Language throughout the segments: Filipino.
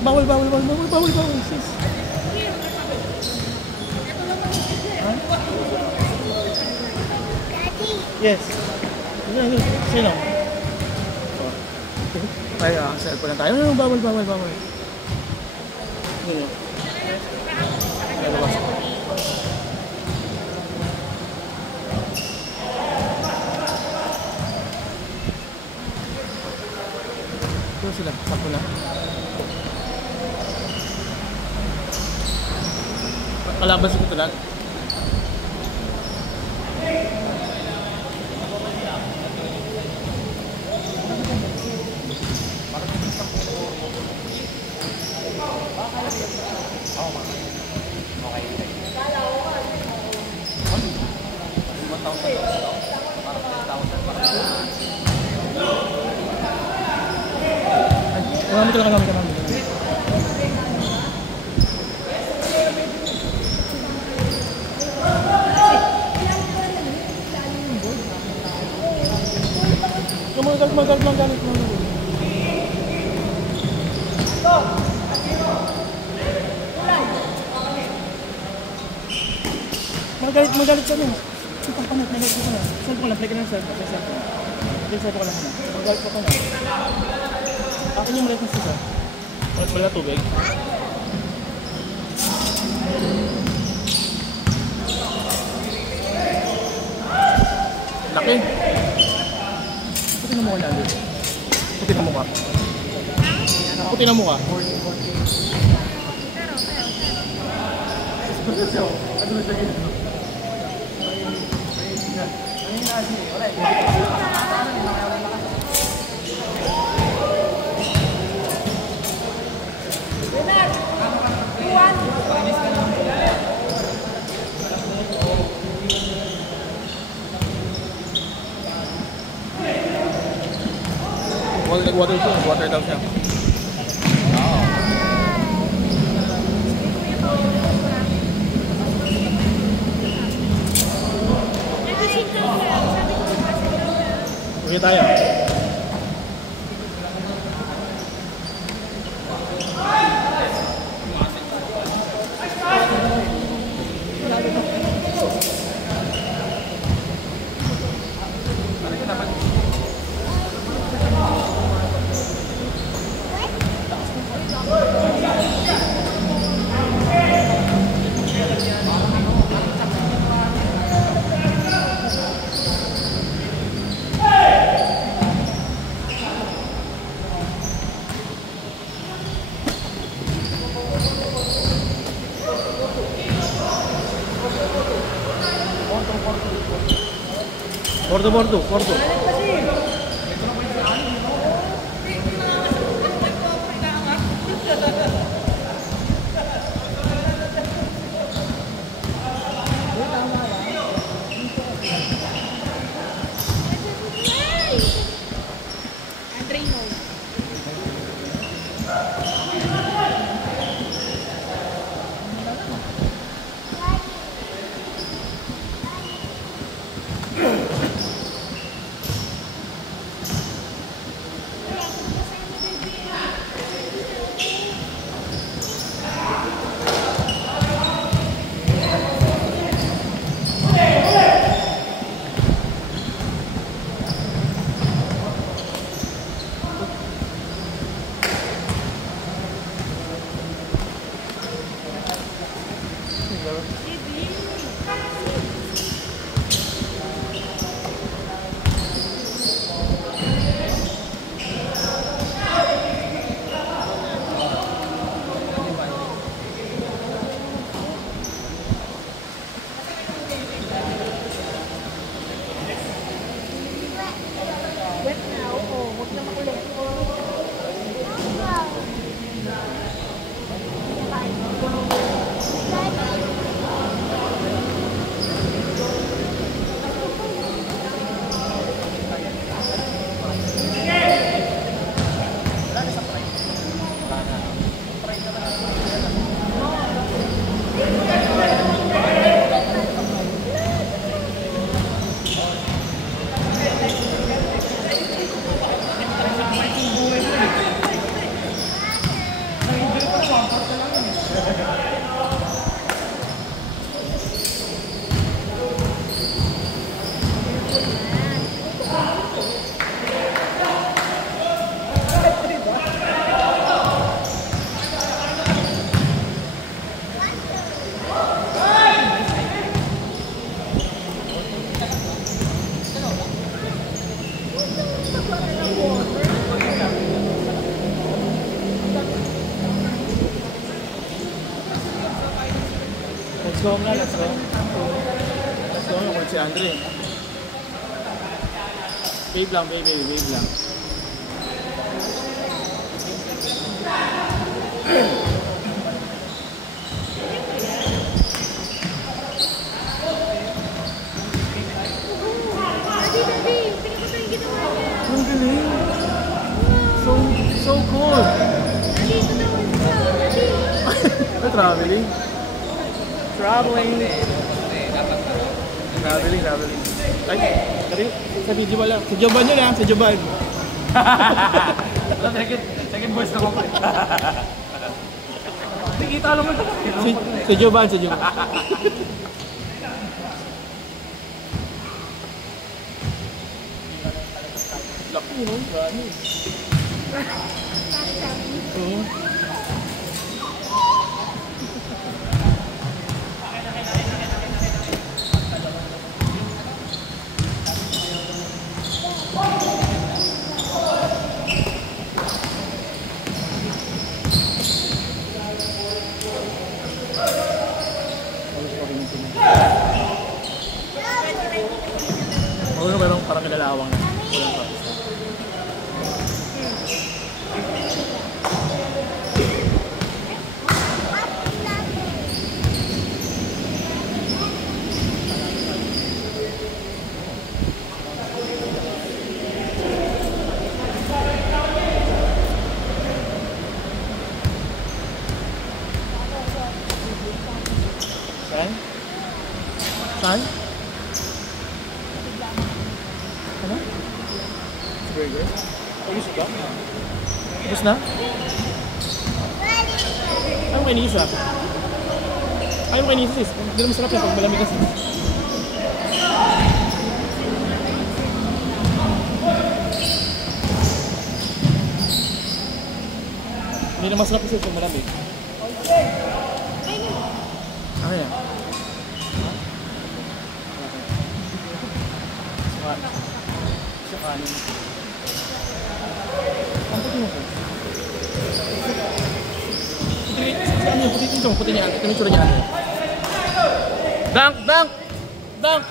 Bawal, bawal, bawal, bawal, bawal, bawal, sis. Ha? Yes. Sino? Ay, cellphone na tayo. No, bawal, bawal, bawal. Sino? Ay, labas. Ito sila, sakto na. Kalabas ko ito lahat. Gamit ka lang, gamit ka lang. Magalit lang gamit mo. Magalit ka nun. Itang panat, magalit ko na. Saan ko lang, play ka ng cellphone. Saan ko lang na. Magalit ko na. Akin yung malit na sisa. Wala na tubig. Laki. Puti na mukha niya, Andrew. Puti na mukha. Puti na mukha. Water daw siya. Uwi tayo. Porto. Let's go na, let's go. Let's go, yung si Andre. Wave lang, wave lang. Ang galing. So cool. Traveling. Ay, sa video wala. Sa Joban yun ha, sa Joban. Second voice naman ko. Nakikita lang mo. Sa Joban. Laki mo, gani. Oo, parang kalalawang na. Walang tapos na. Saan? Ano? Burger? Ayos ba? Tapos na? Ayaw kayo nisa. Ayaw kayo nisa sis. Hindi na masarap yan pag malamig kasi. Hindi na masarap sis pag malamig. Ano yan? Sa kanin. Ang puti mo po. Saan yung puti ito? Puti niya. Ito yung tsura niya. Dunk! Ano?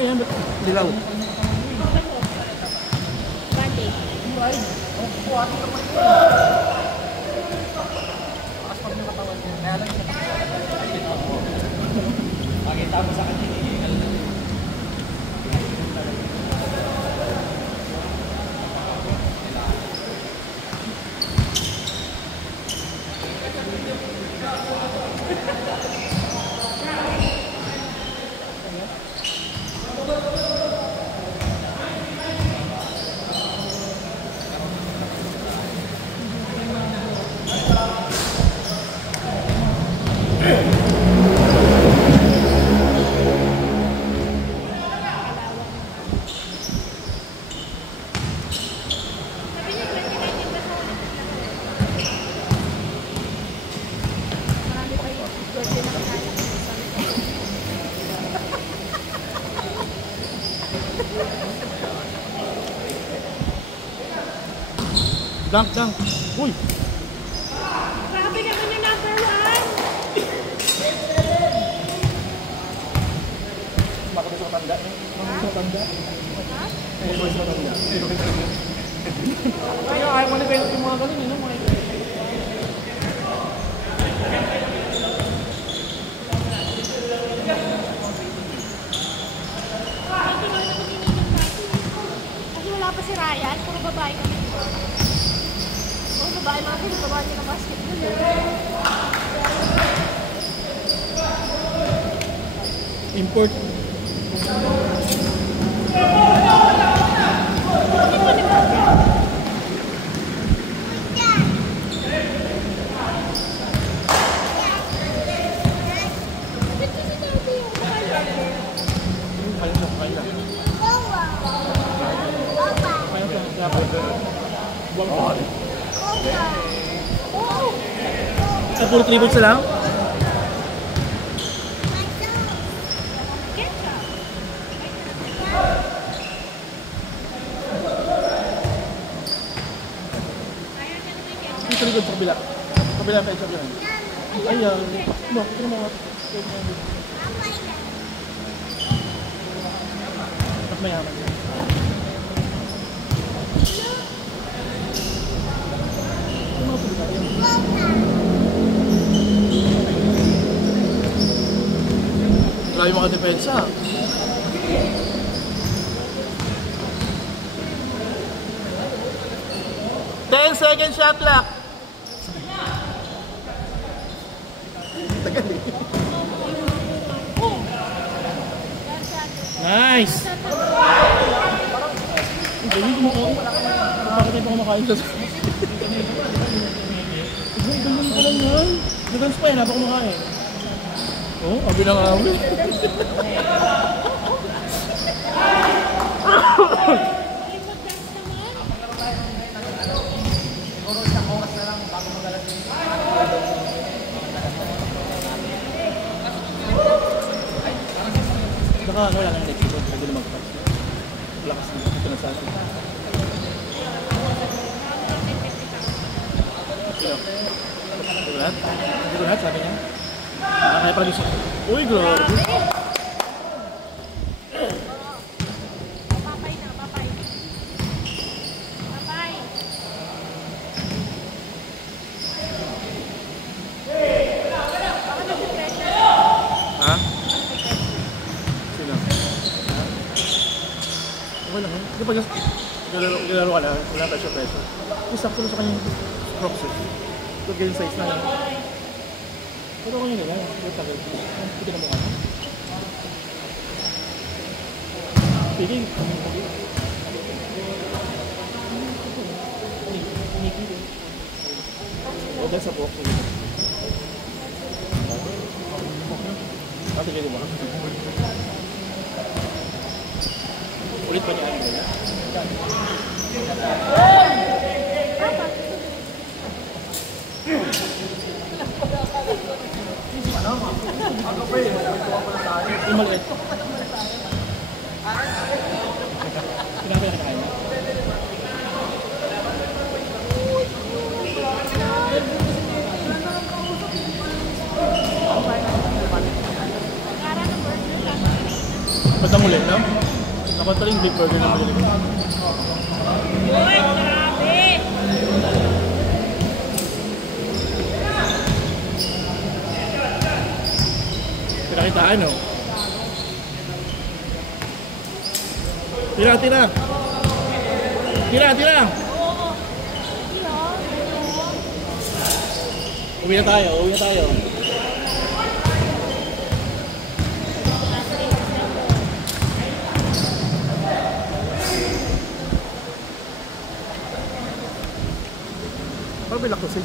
Ayan, dilaw. Pakita mo sa kanya. Dunk. Uy! Grabe naman yung number 1. Baka gusto ko tanda. Kaya ayaw mo na kayo yung mga galing, yun mga Kasi wala pa si Ryan, puro babae kami. Puro babae lang kasi babae niya ng basketball. import. puro 3 volts na lang? Ketchup. Ito likod sa kabila. Kabila pa ito yan. Ayan. No, ito naman. At mayaman yan. Grabe mga depensa. 10-second shot clock. Tagal eh. Nice! Hindi ko makain. Bakit tayo pa kumakain sa... Ganun ka lang yan. Nagans pa yan, habang kumakain. Oh, abi na nga ako. Baka ano lang ang next week, pwede na mag-pass. Lakas na, ito na sa akin. Hindi ko lahat? Hindi ko lahat, sabi niya. Kaya pala gusto. Uy, grabe! Papay na, papay. Papay. Ha? Sino? Okay lang, hindi pag nilaro ka na, wala presyo. Isakto na sa kanyang crocs eh. Ito ganyan size na lang. Pero ako nila, ito tagal. Ito na mukha. Pili. O, dahil sa buhok. Ate, gano'n ba? Ulit pa niya ano ba? Yung maliit. Pinaka na kinakain niya. Ba't ang ulit, no? Nakonta rin yung beef burger na magaling. Uy, grabe! Pinakitaan, no? Tira, tira! Tira, tira! Oo. Uwi na tayo, uwi na tayo. Parang may lactose.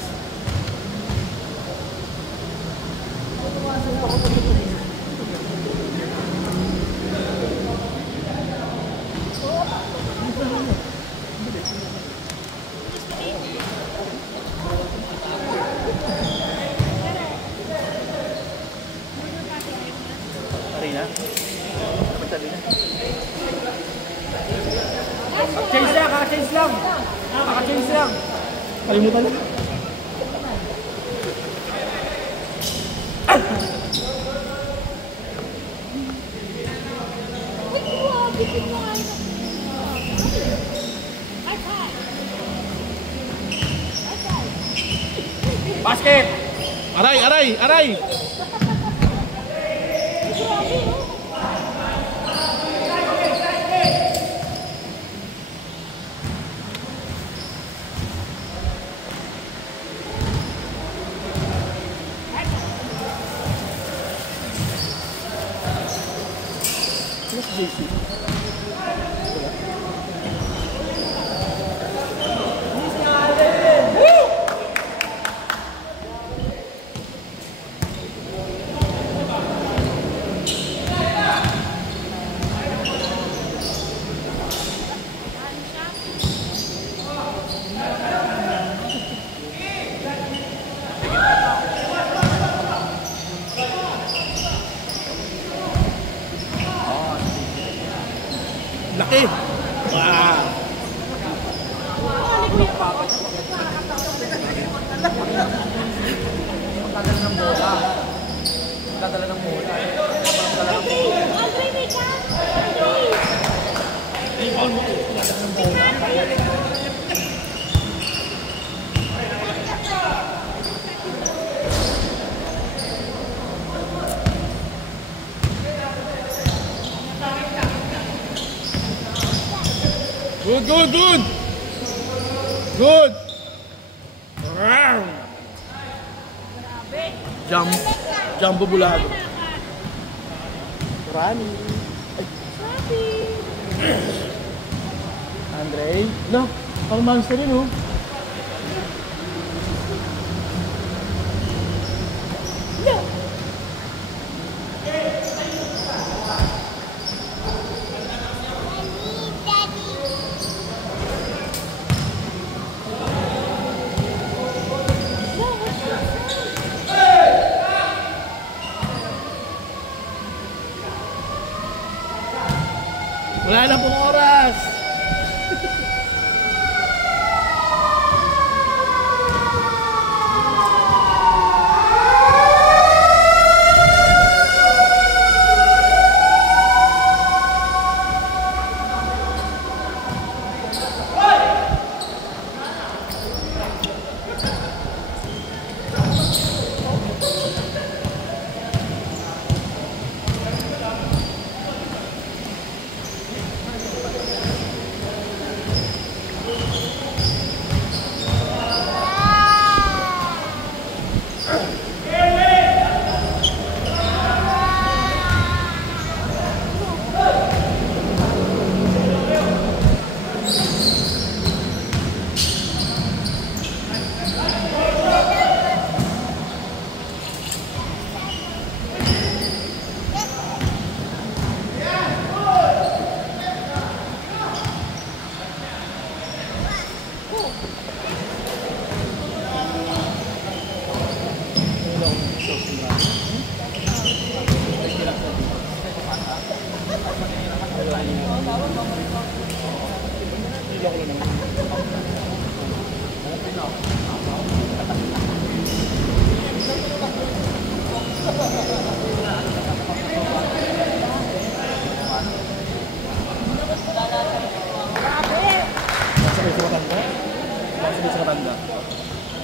Arena? Napagsabi na. Change lang, kaka-change lang. Kaka-change lang. Kalimutan na. Basket! Aray, aray, aray! What's JC? Laki! Wow! Magdadala ng bola. Magdadala ng bola. Andre, may ka! Good, good, good! Good! Wow! Jumbo Bulado. Rani. Andre. No, pang monster yun oh. Wala na pong oras.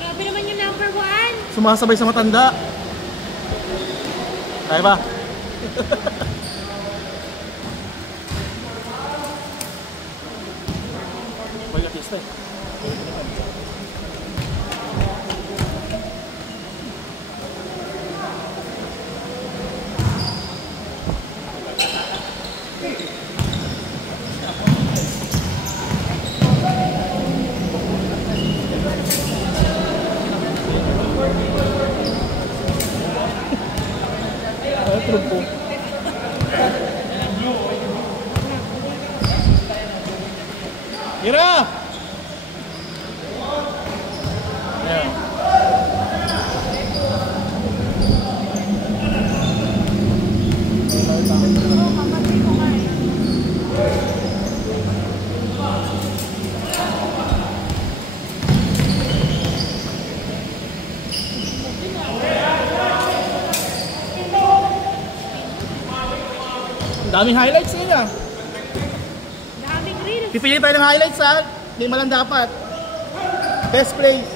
Grabe naman yung number 1. Sumasabay sa matanda. Kaya ba? May pista eh. Tulog po. Gira! Yeah. Daming highlights niya. Daming reels. Pipili tayo ng highlights ha. Hindi lang dapat. Best place.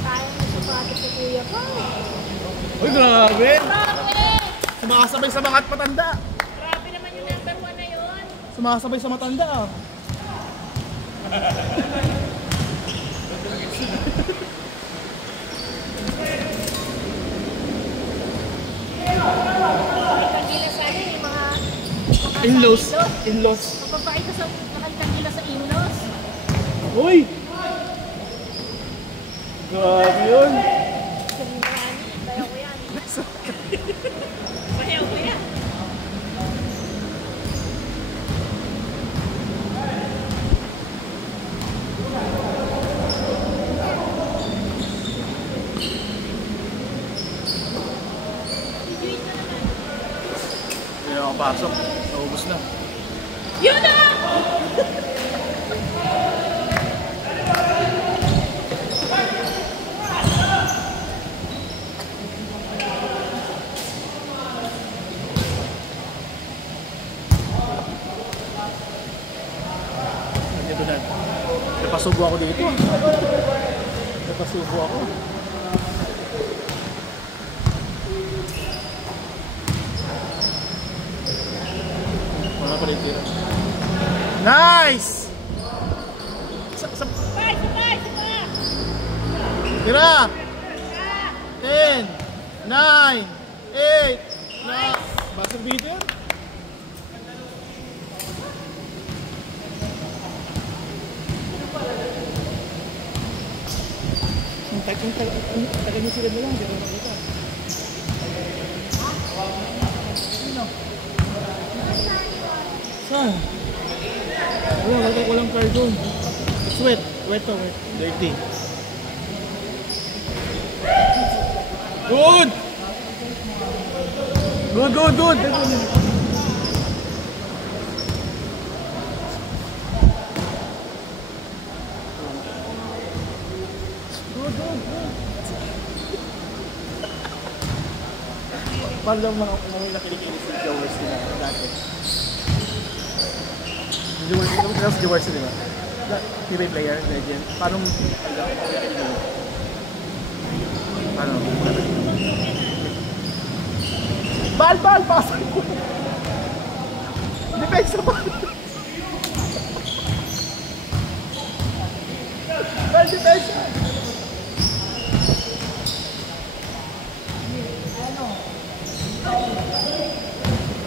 Tayo na sapatos sa kuya pa. Uy, grabe. Grabe! Sumakasabay sa mga matanda. Grabe naman yung number 1 na yun. Sumakasabay sa matanda ah. Nakikagila sa ano yung mga In-laws. In-laws. Mapapakita sa nakikagila sa in-laws. Uy! Grabe yun. Bayaw ko yan. Bayaw ko yan. papasok. Naubos na. Yun na! Dito na. Napasubo ako dito. Napasubo ako. Wala pa rin tira. Nice! Sabay! Tira! 10, 9, 8, Basag dito yan. Tagal niyo sila na lang, hindi ko nakita. Saan? Walang car doon. It's wet. Wet to, wet. Dirty. Good! Good! Paano lang mga nakikinig si Jaworski na dati? Jaworski, di ba? TV player, legend. Paano Bal! Pasok mo! Depensa ba? Bal, depensa!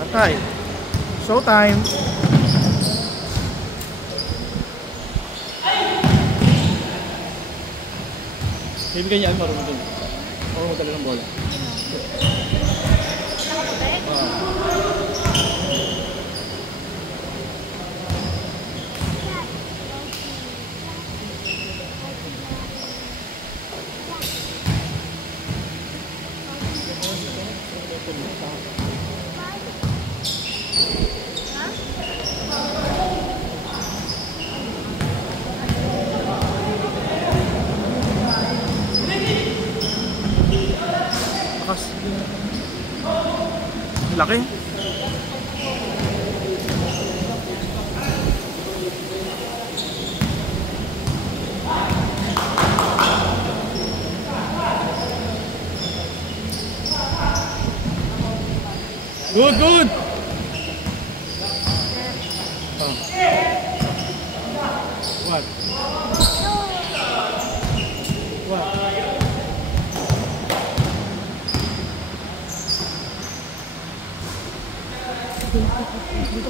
Atay! Showtime! Kaibigan niya, marunong din. Marunong talaga ng bola. Bakas. Laki. Good! Oh. What? Dito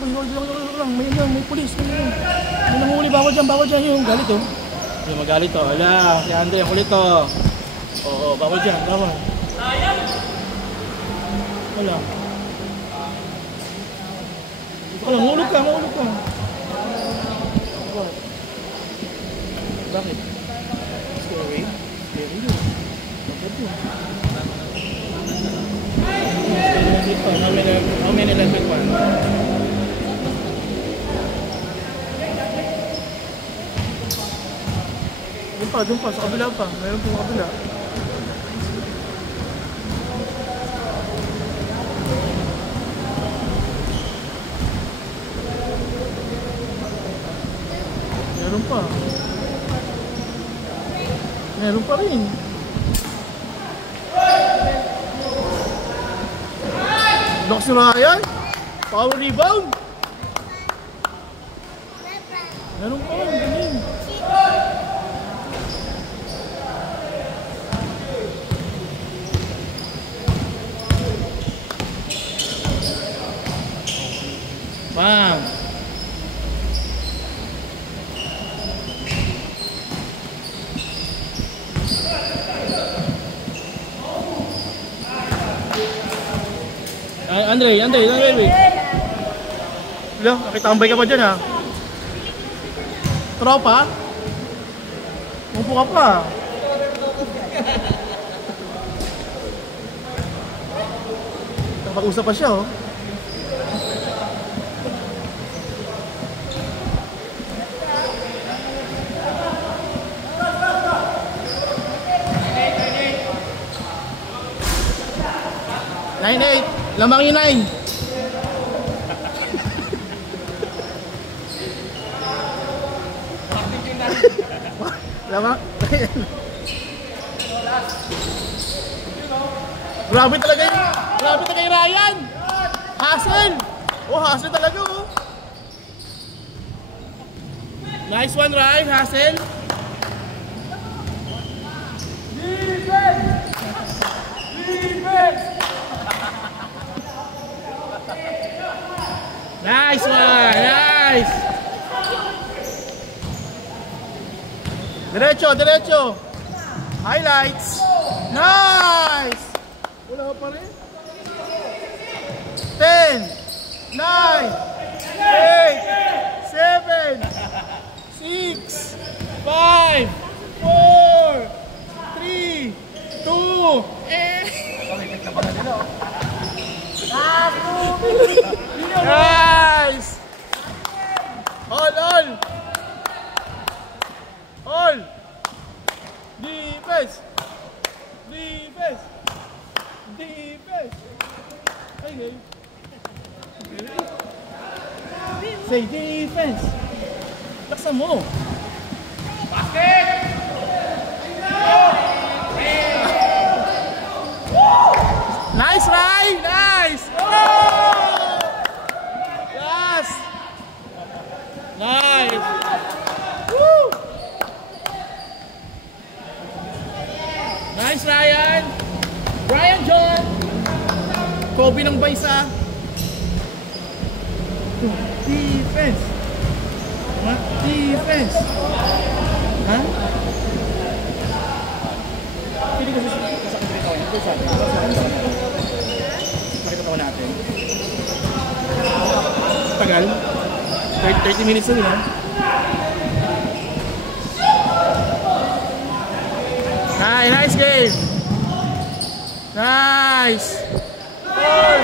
lang, may pulis. May nanghuli, bawal dyan yung galit oh. Yung magalit oh, ala, si Andre, kulit oh. Oo, bawal dyan, bawal. Wala. Dito ka lang, mahulog ka. Bakit? Let's go away. Very good. Bakit yun? How many left with one? Doon pa, sa kabila pa. Mayroon pong kabila. Meron pa rin. Lakas ni Ryan. Power rebound. Meron pa rin. Galing. Bam. Andre, wait. Hello, nakitambay ka pa dyan ha? Tropa? Umupo ka pa. Napag-usap pa siya oh. 9-8. Lamang yung 9. Lamang. Grabe talaga yung Ryan. Hustle. Oh, hustle talaga oh. Nice one, Ryan. Hustle. Nice one. Nice. Diretso. Highlights. Nice. Wala pa rin. 10, 9, 8, 7, 6, 5, 4, 3, 2, nice! All! Defense! Ay, say defense! Laksan mo! Basket! Nice, Rai! Nice! Oh! Yes! Nice! Woo! Nice, Ryan! Brian John! Kobe ng Baysa! Defense! Ha? Defense! Ha? Pili kasi kasakit rin ako. Ito sa atin. Nakita ko natin. Tagal. 30 minutes na nila. Nice game! Nice! Goal!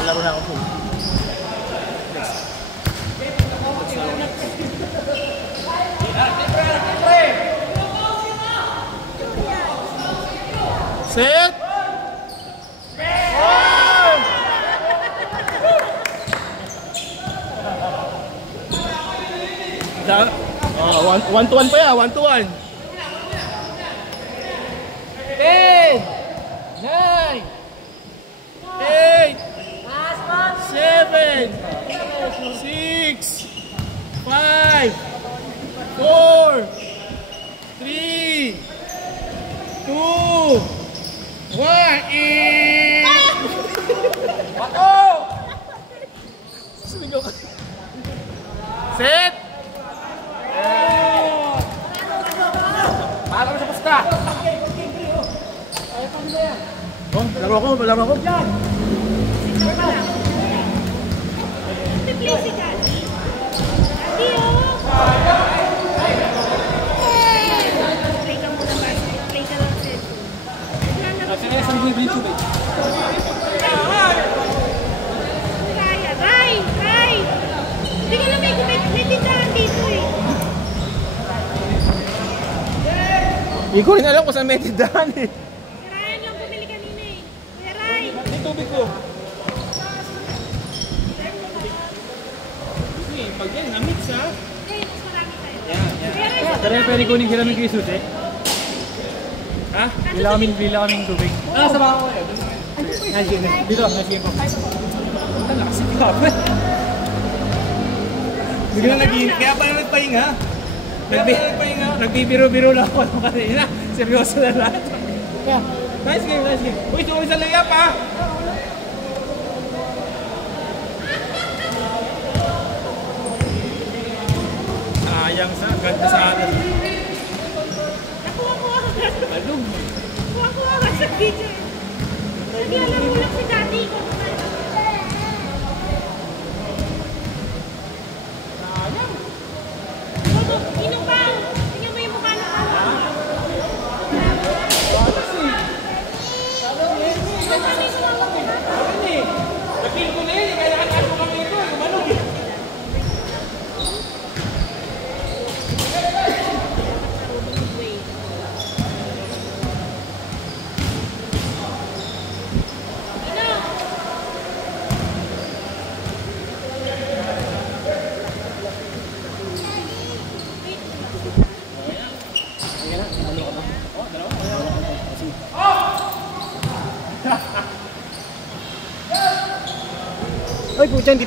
Laro na ako po. Set! Oh! 1-1 pa yan, 1-1. 10, 9, 8, 7, 6, 5, 4, 3, 2, 1, Set! Para sa pusta. Oh, laro ako. Play si Daddy. Daddy, oh! Play ka muna ba? Play ka lang sa Sige, sa YouTube eh. Ray! Hindi ka lang may tindahan dito eh. Hindi ko rin alam kung saan may tindahan eh. Si Ryan lang bumili kanina eh. Kuya Ray! May tubig ko. Pag yan, na-mix ha? Okay, mas marami tayo. Yan. Kuya Ray, Tara, pwede kunin hilamin ko yung suit eh. Ha? Bila kaming tubig. Sa baka ko eh. Dito, nasi po. Ang lakas yung kape. Bigla nag-iinit. Kaya pala nagpahinga. Nagbibiro-biro na ako nung kanina. Seryoso na lahat. Nice game. Uy, tuloy sa layup ha! Sayang sa ganda sa atin. nakuha ka. Ano? Nakuha ka sa video. Naglalaro lang si Daddy. Inom ba? Tingnan mo yung mukha na ako. po dyan, di